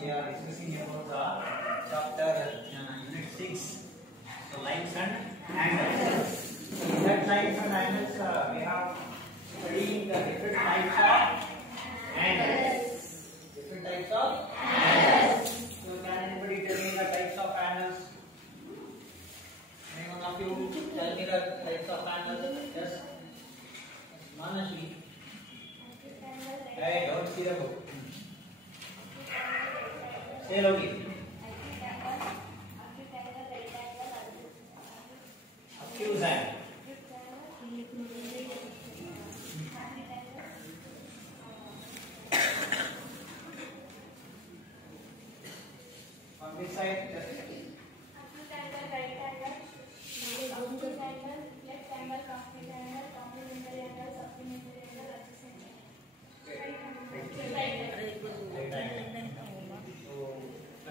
we are discussing about the chapter unit 6. So lines and angles. In that lines and angles, we have studying the different types of angles. Different types of angles. So can anybody tell me the types of angles? Any one of you tell me the types of angles? Yes. Manashri. Hey, don't see the book. Say loudly. Accuse angle. On this side,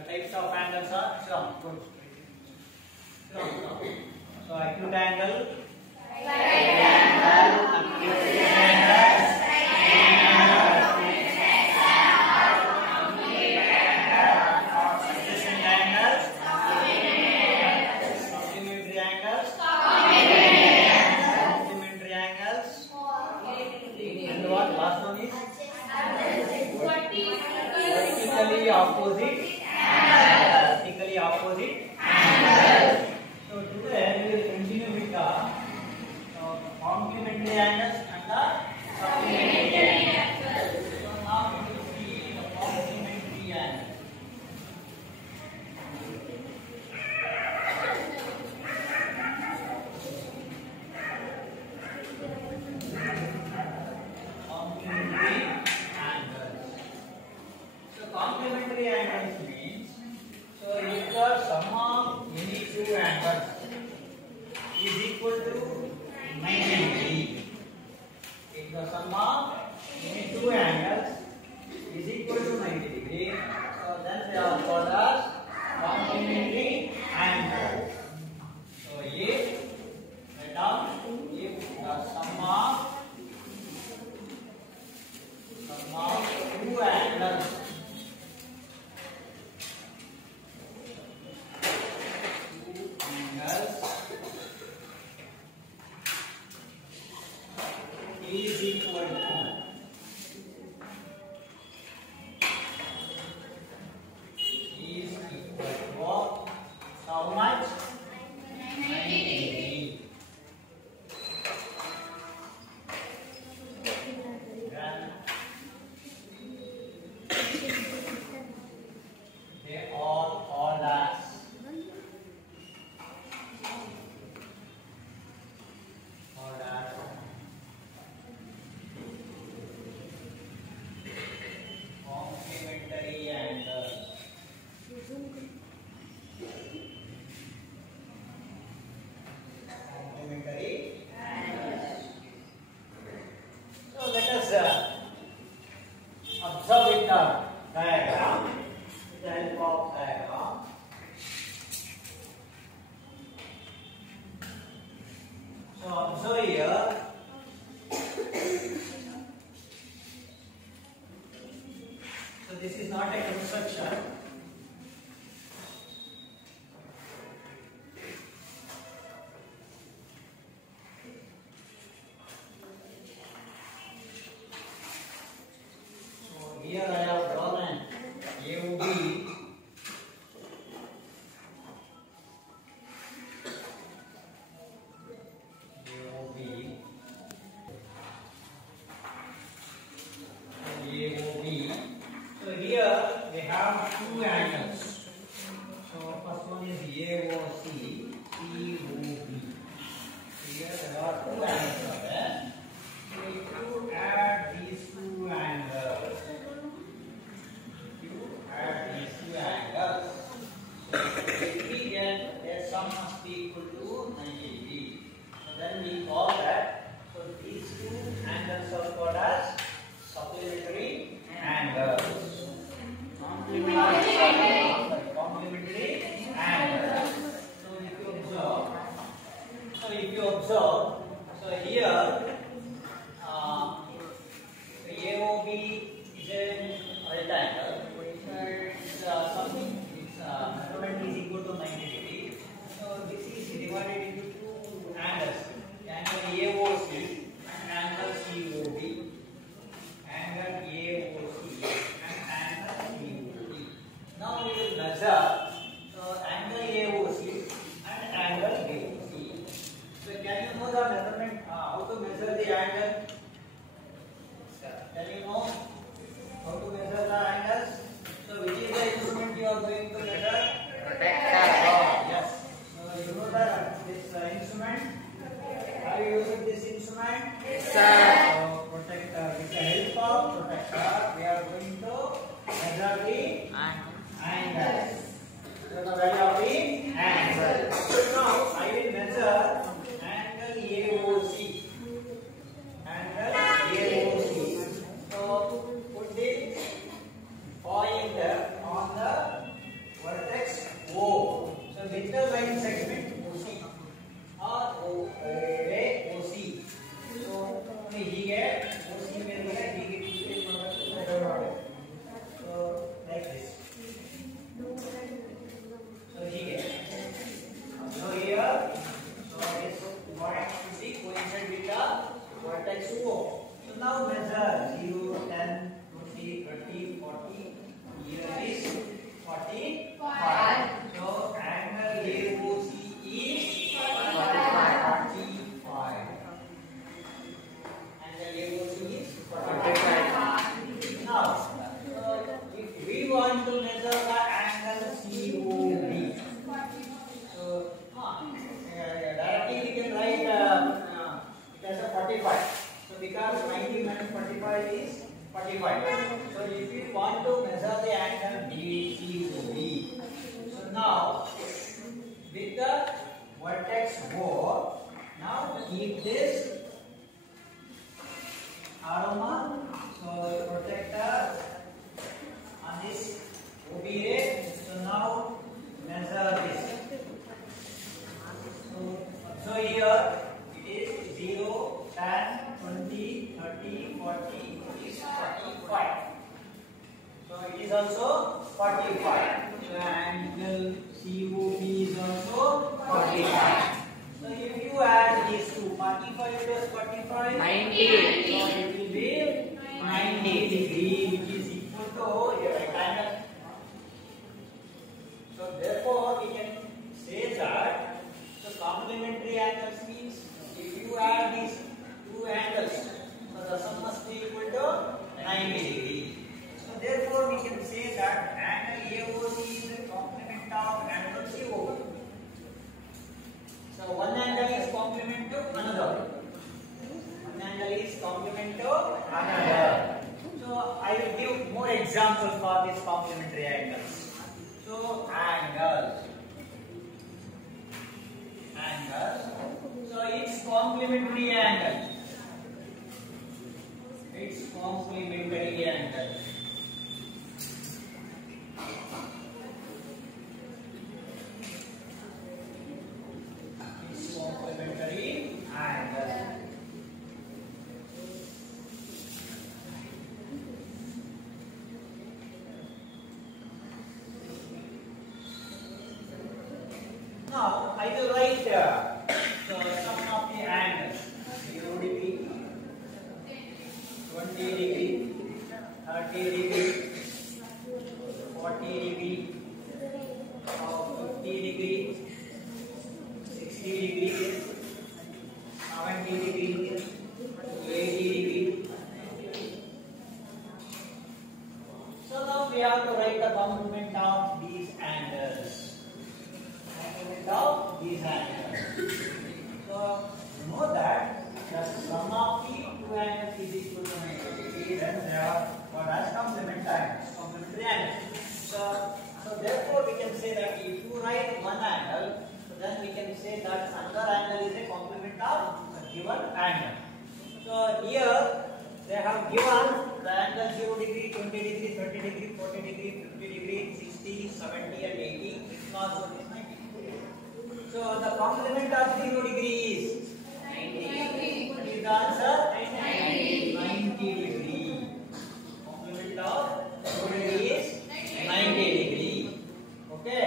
types of angles are strong. Good. Strong. So acute angle, right angle, acute angle, adjacent angles, supplementary angles, complementary angles, and what last one is vertically opposite. Vertically opposite angles. So today we will continue with the complementary angles and the supplementary angles. So now we will see the complementary angles. Complementary angles. So complementary angles means, so if the sum of any two angles is equal to 90 degree, if the sum of any two angles is equal to 90 degree, so then they are called as complementary angles. So if the sum of two angles is equal to how much? 90 degree. Then they all called as complementary angles. Complementary angles. So let us observe with the diagram, with the help of diagram. So observe here. So this is not a construction. So here I have drawn an AOB. So here we have two angles. So first one is AOC, COB. Here there are two angles are there. So if you add these two angles, so we get their sum must be equal to 90 degree. So then we call that. So these two angles are called as supplementary angles. Complementary angles. So if you observe, so here AOB is a right angle. divided into two angles. Angle AOC and angle COD. Angle AOC and angle COD. Now we will measure angle AOC and angle BOC. So can you know the measurement? How to measure the angle? Can you know how to measure the angles? So which is the instrument you are going to measure? Protractor. Yes. So you know that this instrument. Are you using this instrument? Yes, sir. So protractor. With the help of protractor, we are going to measure the angles. So the value of the angle. Now I will measure angle AOC. Angle AOC. So put the pointer on the vertex O. So with the line segment OC or OC. So here OC ಮೇಲೆ ಹೀಗೆ ಮಾಡಬೇಕು. So like this. So here. So here. So this point should be coincident with the vertex O. So now measure 0, 10, 20, 30, 40. Here is 45. So angle AOC is 45. Angle AOC is 45. Now, if we want to measure the angle COD, so directly we can write it as a 45. So because 90 minus 45 is 45. So if we want to measure the angle BCOD, so now with the vertex O, now keep this aroma, so protector on this OB ray. So now measure this. So here it is 0, 10, 20, 30, 40, it is 45. So it is also 45. So angle COB is also 45. So if you add these two, 45 plus 45, 90. So it will be 90 degree, which is equal to a rectangle. So therefore we can say that the complementary angles means if you add these two angles, so the sum must be equal to 90 degree. So therefore we can say that angle AOC is a complement of angle COD. So one angle is complement to another. One angle is complement to another. So I will give more examples for these complementary angles. So angles. So its complementary angle. Its complementary angle. Its complementary angle. Now I will write the sum of the angles. 0 degree, 20 degree, 30 degree, 40 degree, 50 degree, 60 degree, 70 degree, 80 degree. So now we have to write the complement of these angles. Of these angles. So know that the sum of the two angles is equal to 90 degree. Then they are what as complementary angles. So therefore we can say that if you write one angle, so then we can say that another angle is a complement of a given angle. So here they have given the angle 0 degree, 20 degree, 30 degree, 40 degree, 50 degree, 60, 70 and 80. It's not so it's 90. So the complement of 0 degree is 90. What is the answer? 90 degree. Complement of 0 degree is 90 degree. Okay.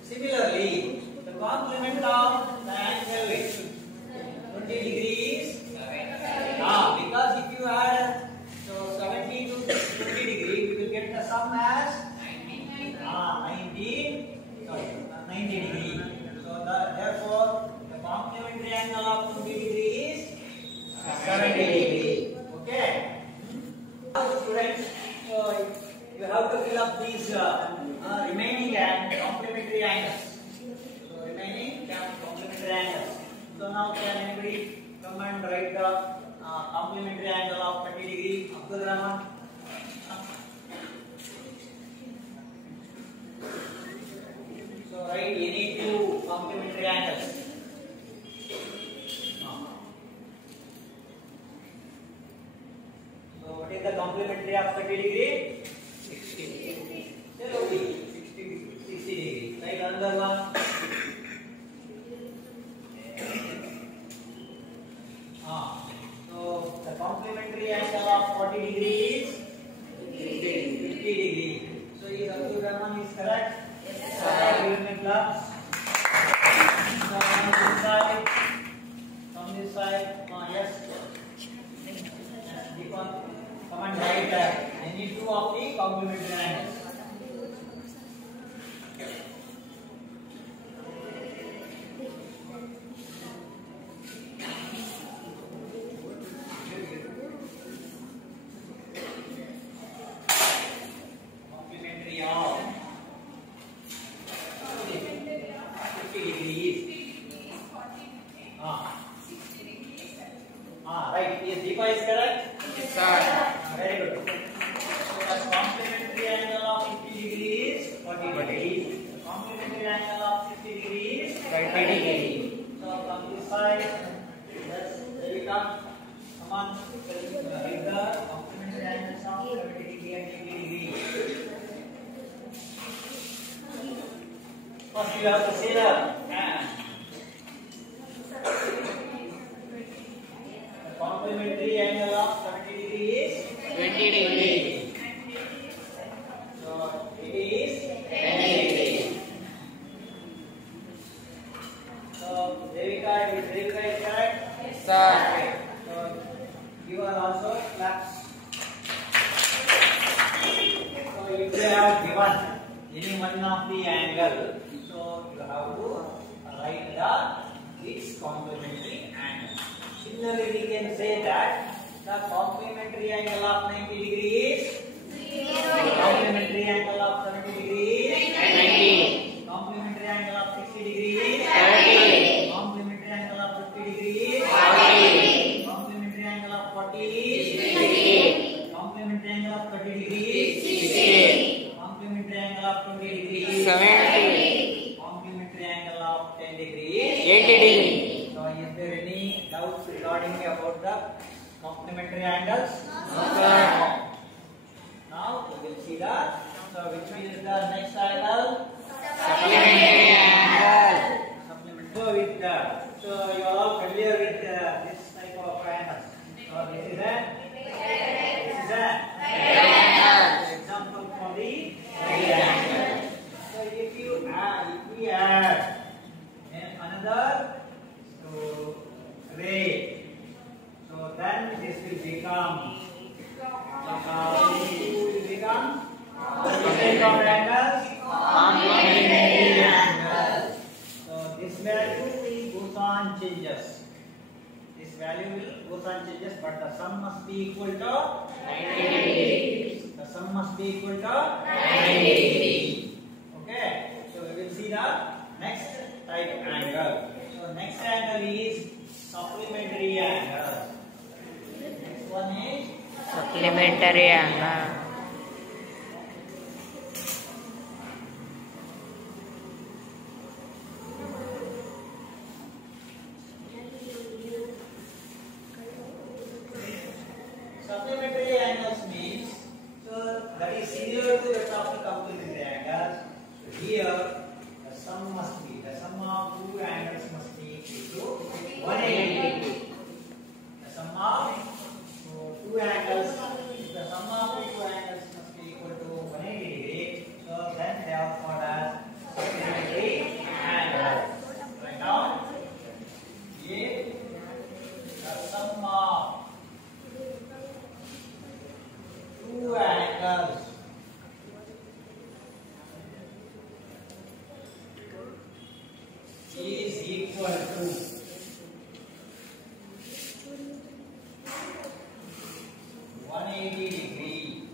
Similarly, the complement of you have to fill up these remaining and complementary angles. So remaining complementary angles. So now can anybody come and write the complementary angle of 30 degree? Abdul Rahman. So write any two complementary angles. So what is the complementary of 30 degree? 60 degree. 60 degree. Right, another one. So the complementary angle of 40 degrees is 50 degree. So is Abdul Rahman is correct? Yes, sir. Give me claps. So from this side, yes. Come and write any two of the complementary angles. Complementary of 50 degrees. Right. Yes, Deepa is correct? Yes, sir. Very good. So the complementary angle of 50 degrees 40 degrees. Complementary angle of 60 degrees 30 degrees. So from this side, there we come. Come on, write the complementary angles of 70 degree and 80 degree. First you have to say the complementary angle of 70 degree is 20 degrees. So it is 10 degrees. So Devika is correct? Yes, sir. So you are also claps. So if they have given any one of the angle, so you have to write its complementary angle. Similarly, we can say that the complementary angle of 90 degrees is complementary angle of 70 degrees 90. Complementary angle of 60 degrees 30. Complementary angle of 50 degrees 40. Complementary angle of 40 60. Complementary angle of 30 degrees 60. Complementary angle of 20 degrees 70. Complementary angle of 10 degrees 80 degrees. So is there any doubts regarding about the complementary angles? No, sir. Now we will see that. So which is the next angle? Supplementary angle. Supplement. So you are all familiar with this type of angles. So this is an example for the angle. So if we add another ray, so then this will become complementary angles. So this value will goes on changes. This value will goes on changes, but the sum must be equal to 90 degrees. the sum must be equal to 90 degrees. Okay. So we will see the next type angle. So next angle is supplementary angle. Next one is Supplementary angle. supplementary angles means that is similar to that of the complementary angles. So here the sum of two angles must be equal to 180 degree. The sum of two angles must be equal to 180 degree. So then they are called as supplementary angles. Right now, if the sum of two angles is equal to 180 degree.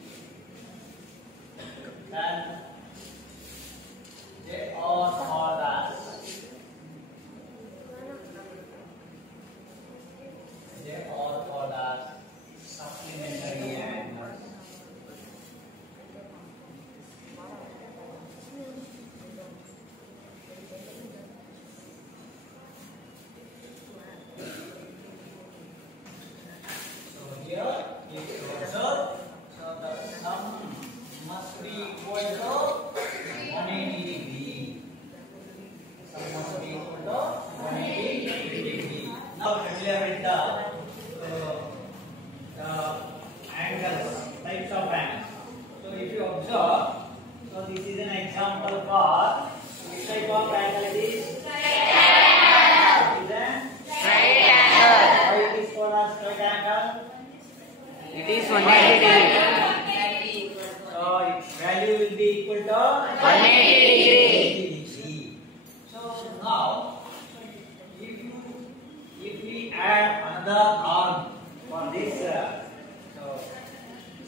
degree. So its value will be equal to 180 degree. degree. So now, if we add another arm for this so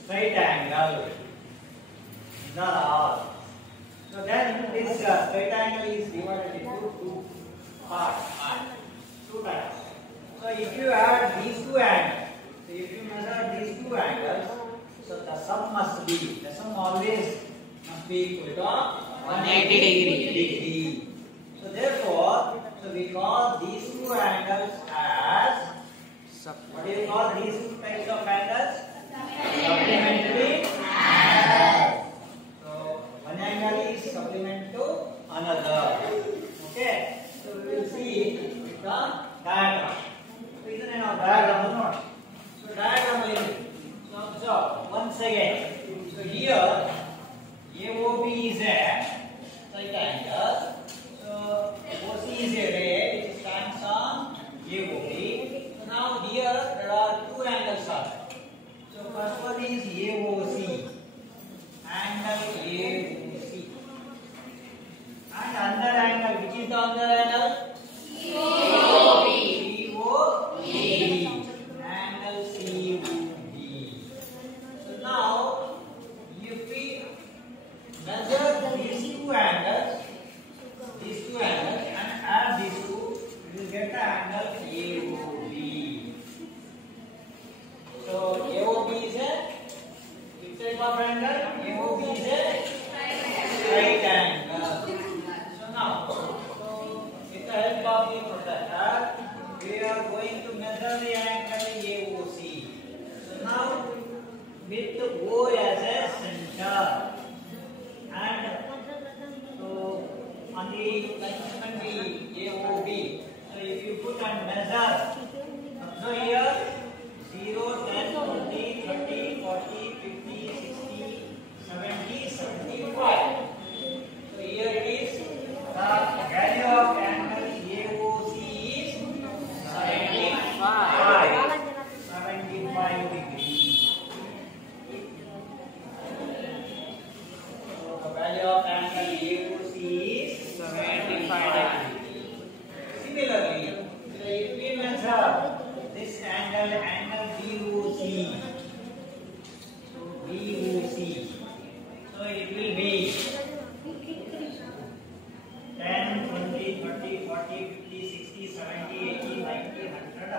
straight angle, the arm. So then this straight angle is divided into two parts, two types. So if you add these two angles, so if you measure these two angles, so the sum always must be equal to 180 degree. So therefore, so we call these two angles as, what do you call these two types of angles? Supplementary angles. So one angle is supplement to another. Okay. So we will see the diagram. So isn't it now diagram or not? So diagram is, so once again, so here AOB is a right angle. So OC is a ray which stands on AOB. So now here there are two angles are. So first one is AOC, angle AOC, and another angle, which is the other angle? COB, angle COB. So now, if we measure these two angles, and add these two, we will get the angle AOB. So AOB is a which type of angle? AOB is a right angle. So now, with the help of the protractor, we are going to measure the angle AOC. So now, with O as a center, and so on the supplementary AOB, so if you put and measure, so here 0, 10, 20, 30, 40, 50, 60, 70, 75. So here it is, the value of angle AOC is 75 degrees. So the value of angle AOC is 75 degrees. Similarly, so if we measure this angle BOC, so BOC, so it will be 10, 20, 30, 40, 50, 60, 70, 80, 90, 100,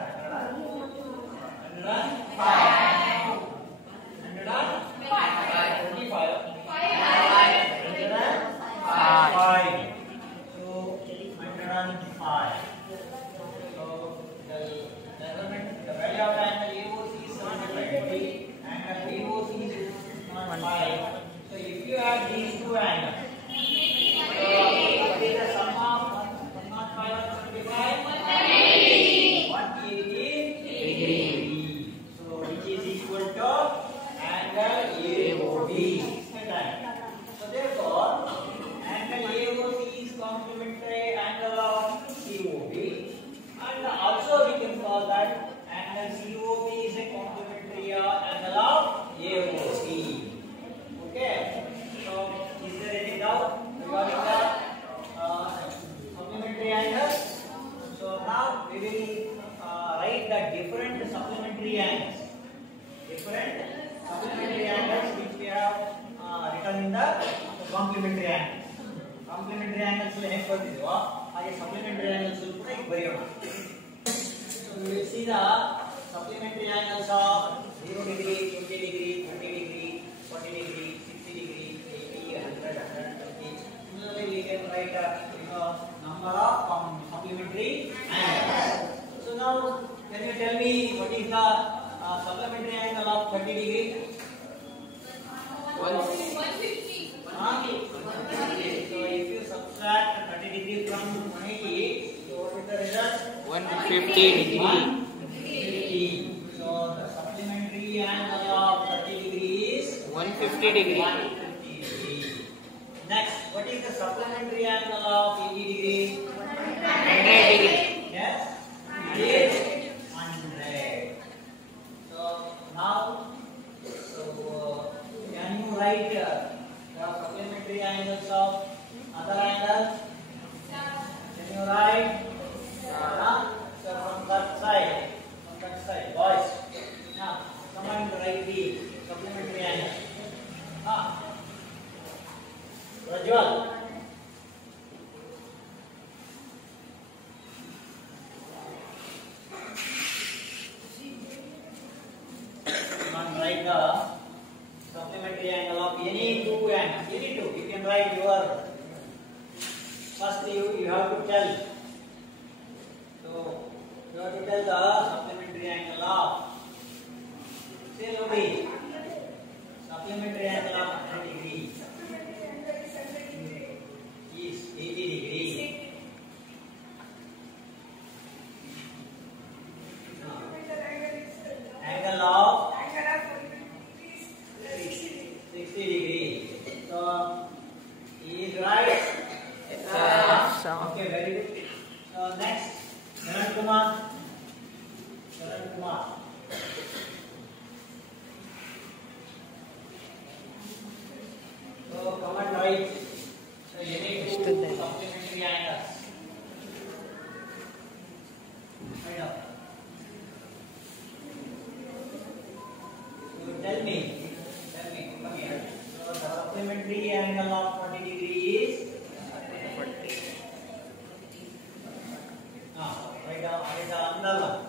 105. 105. So 105. So the measurement, the value of angle AOC is 75 degree, angle BOC is 105. So if you add these two angles, so what is the sum of 105 and 75? 180 degree. So which is equal to angle AOB. So therefore, angle AOC is complementary angle of COB, and also we can call that angle COB is a complementary angle of AOC. Okay. So is there any doubt regarding the supplementary angles? So now we will write the different supplementary angles. Different supplementary angles which we have written in the complementary angles. Complementary angles ಹೇಗೆ ಬರ್ತಿದ್ವೋ ಹಾಗೆ supplementary angles ಕೂಡ ಈಗ ಬರೆಯೋಣ. So we will see the supplementary angles of 0 degree, 20 degree, 30 degree, 40 degree, 60 degree, 80, 100, 120. Similarly, we can write number of supplementary angles. So now, can you tell me what is the supplementary angle of 30 degree? 150. So if you subtract 30 degree from 180, so what is the result? 150 degree. 150. So the supplementary angle of 30 degree is 150 degree. 150 degree. Next, what is the supplementary angle of 80 degree? 100 degree. Yes, it is 100. So now, so write the supplementary angles of other angle? Can you write? So from that side, boys. Now, come and write the supplementary angle. Rajwal. Come and write the supplementary angle of any two angles. Any two. You can write your. First, you have to tell. So, you have to tell the supplementary angle of. Say Lodi. Supplementary angle of 100 degrees is 80 degrees. Angle of 60 degrees. So, he is right. Okay, very good. So next, Karan Kumar. So come and write. So you need two supplementary angles. Right up. So tell me, come here. So the supplementary angle of 40 degrees is. Write down another one.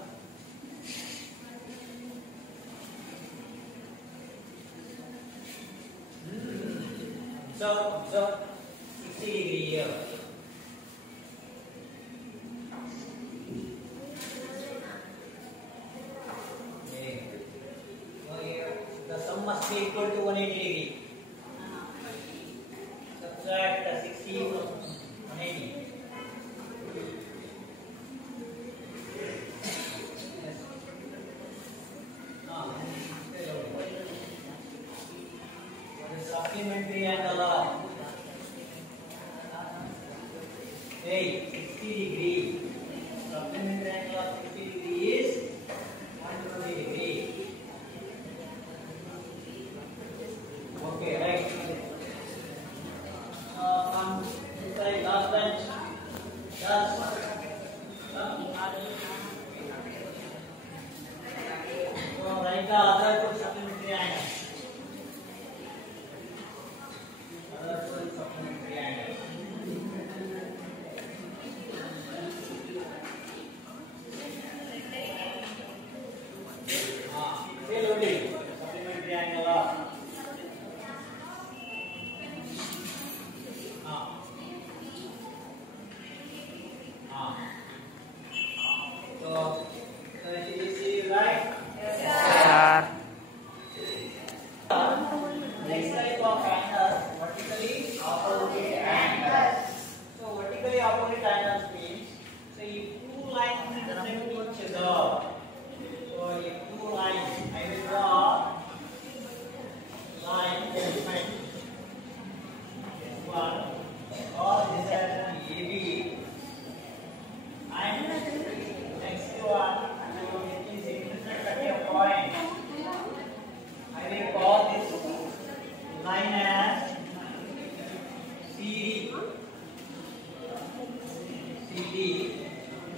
So 60 degree here. Okay. So here the sum must be equal to 180 degree. Subtract 60 from 180. Supplementary angle of 60 degree. Supplementary angle of 60 degree is 120 degree. Okay, right. From inside last bench. Just so write the other two supplementary angles. Supplementary angles. Say Lodi, supplementary angle of. So is it right? Sir. Next type of angles, vertically opposite angles. So vertically opposite angles means, so if two lines intersect each other. So if two lines, I will draw line segment. This one, or this as an AB, and next one, it is intersect at a point. I will call this line as CD.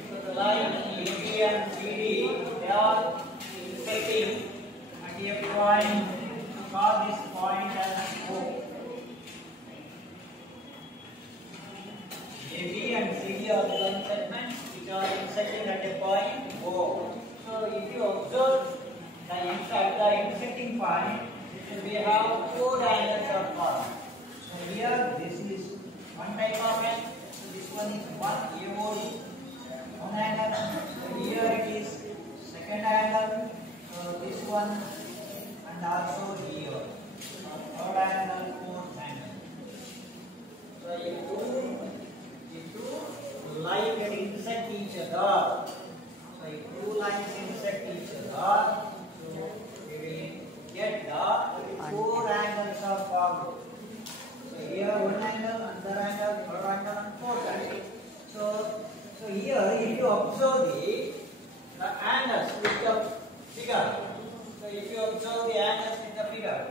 So the line AB and CD, they are intersecting at a point. Call this point as O. AB and CD are the line segments which are intersecting at a point O. So if you observe the intersecting point, we have four angles are formed. So here this is one type of angle. So this one is one angle. So here it is second angle. So this one and also here third angle, fourth angle. So if two lines get intersect each other. So if two lines intersect each other, so we will get the four angles are formed. So here one angle, another angle, third angle, and fourth angle. So here if you observe the angles with the figure. So if you observe the angles in the figure,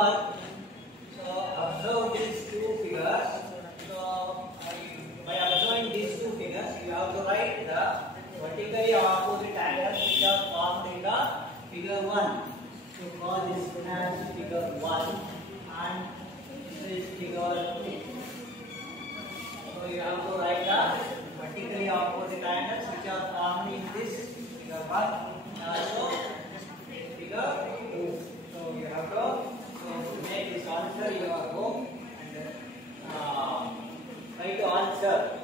homework. So observe these two figures. So by observing these two figures, you have to write the vertically opposite angles which are formed in the figure 1. So call this as figure 1 and this is figure 2. So you have to write the vertically opposite angles which are formed in this figure 1 and also figure 2. So you have to make this answer your home and try to answer.